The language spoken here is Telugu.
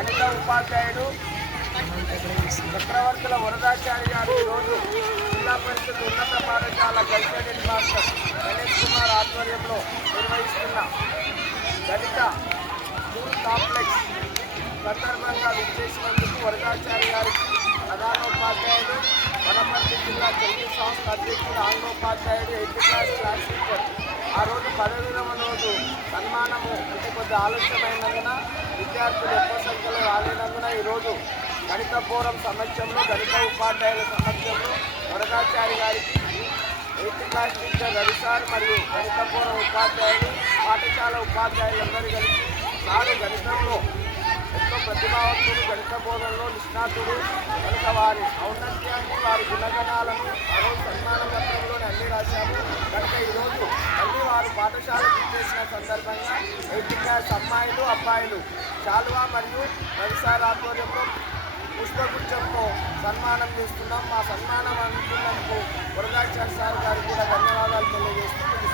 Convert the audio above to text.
గణిత ఉపాధ్యాయుడు చక్రవర్తుల వరదాచారి గారు ఈరోజు జిల్లా పరిషత్ ఉన్నత పాఠశాల గైడెడ్ మాస్టర్ గణేష్ కుమార్ ఆధ్వర్యంలో నిర్వహిస్తున్న గణిత స్కూల్ కాంప్లెక్స్ సందర్భంగా విచ్చేసినందుకు వరదాచారి గారికి ప్రధానోపాధ్యాయుడు, వనపర్తి జిల్లా తెలుగు సంస్థ అధ్యక్షుడు, ఆంగ్లోపాధ్యాయుడు, 8th క్లాస్ క్లాస్ టీచర్ ఆ రోజు పదవి విరమణ రోజు సన్మానము అంటే కొద్ది ఆలస్యమైనందున విద్యార్థులు ఎక్కువ సంఖ్యలో రాలేనందున ఈరోజు గణిత ఫోరం సమక్షంలో గణిత ఉపాధ్యాయుల సమక్షంలో వరదాచారి గారికి 8th class teacher Ravi sir మరియు గణిత ఫోరం ఉపాధ్యాయులు పాఠశాల ఉపాధ్యాయులందరూ కలిసి సారు గణితంలో ఎంతో ప్రతిభావంతుడు, గణిత బోధనలో నిష్ణాతుడు కనుక వారి ఔన్నత్యాన్ని వారి గుణగణాలను ఆ రోజు సన్మాన పత్రంలోనే అన్ని రాశారు. కనుక ఈరోజు మళ్ళీ వారు పాఠశాలకు చేసిన సందర్భంగా 8th క్లాస్ అమ్మాయిలు అబ్బాయిలు శాలువా మరియు రవిసార్ ఆధ్వర్యంలో పుష్పగుచ్చంతో సన్మానం చేస్తున్నాం. మా సన్మానం అందుకున్నందుకు వరదాచారి సార్ గారికి కూడా ధన్యవాదాలు తెలియజేస్తున్నాం.